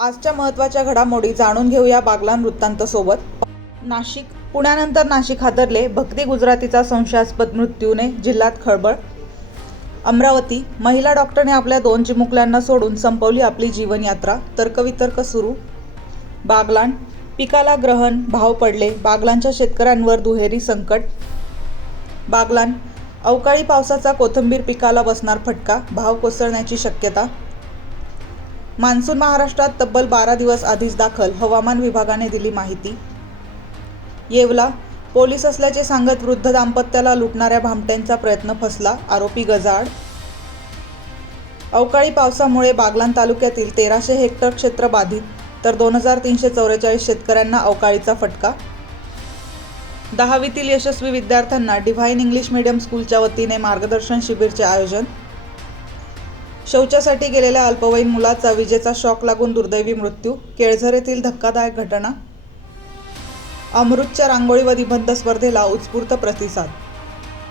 आजच्या महत्त्वाच्या घडामोडी जाणून घेऊया बागलान वृत्तांतसोबत. नाशिक पुण्यानंतर नाशिक हादरले भक्ती गुजरातीचा संशयास्पद मृत्यूने जिल्ह्यात खळबळ. अमरावती महिला डॉक्टरने आपल्या दोन चिमुकल्यांना सोडून संपवली आपली जीवनयात्रा तर्कवितर्क सुरू. बागलाण पिकाला ग्रहण भाव पडले बागलांच्या शेतकऱ्यांवर दुहेरी संकट. बागलान अवकाळी पावसाचा कोथंबीर पिकाला बसणार फटका भाव कोसळण्याची शक्यता. मान्सून महाराष्ट्रात तब्बल बारा दिवस आधीच दाखल. हवामान विभागाने दिली माहिती. येवला पोलीस असल्याचे सांगत वृद्ध दाम्पत्याला लुटणाऱ्या भामट्यांचा प्रयत्न फसला आरोपी गजाड अवकाळी पावसामुळे बागलान तालुक्यातील तेराशे हेक्टर क्षेत्र बाधित तर दोन हजार तीनशे चौवेचाळीस शेतकऱ्यांना अवकाळीचा फटका. दहावीतील यशस्वी विद्यार्थ्यांना डिव्हाइन इंग्लिश मीडियम स्कूलच्या वतीने मार्गदर्शन शिबिरचे आयोजन शौचासाठी गेलेल्या अल्पवयीन मुलाचा विजेचा शॉक लागून दुर्दैवी मृत्यू केळझर येथील धक्कादायक घटना. अमृतच्या रांगोळी व निबंध स्पर्धेला उत्स्फूर्त प्रतिसाद